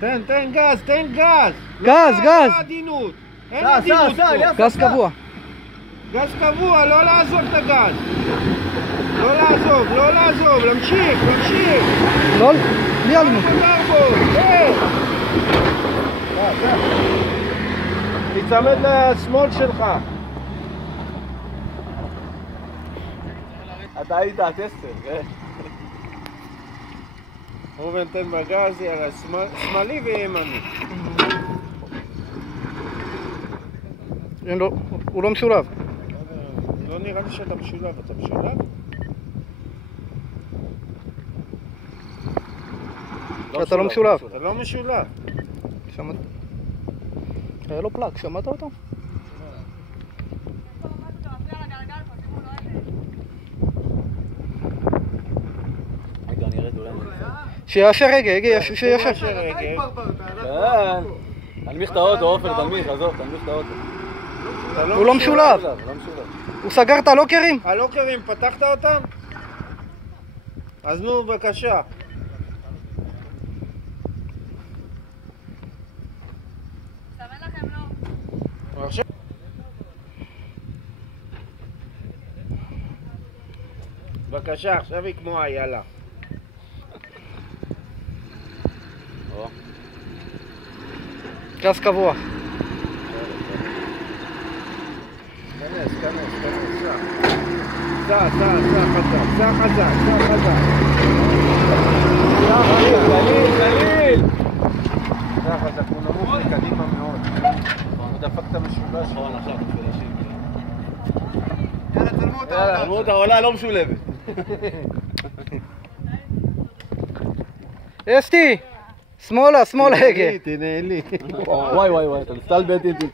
תן גז, תן גז! גז, גז! אין עדינות! אין עדינות פה! גז קבוע. גז קבוע, לא לעזוב את הגז! לא לעזוב, לא לעזוב! להמשיך, להמשיך! לא, בלי אלימות. תצמד לשמאל שלך. אתה היית הטסטר, כן? ראובן תן בגז, יאללה, שמאלי וימני. הוא לא משולב. לא נראה לי שאתה משולב, אתה משולב? אתה לא משולב. אתה לא משולב. שמעת? היה לו פלאק, שמעת אותו? שיאשר רגע, שיאשר. כן. תנמיך את האוטו, עופר, תנמיך, עזוב, תנמיך את האוטו. הוא לא משולב. הוא סגר את הלוקרים? הלוקרים, פתחת אותם? אז נו, בבקשה. בבקשה, עכשיו היא כמו איילה. גז קבוע. כנס, סע חזק. גליל! סע חזק, הוא נמוך מקדימה מאוד. הוא דפק את המשולש. נכון, עכשיו משולשים. יאללה, תלמו אותה, עולה לא משולבת. אסתי! שמאלה, הגה. תנהלי. וואי, אתה מסתלבט איתי.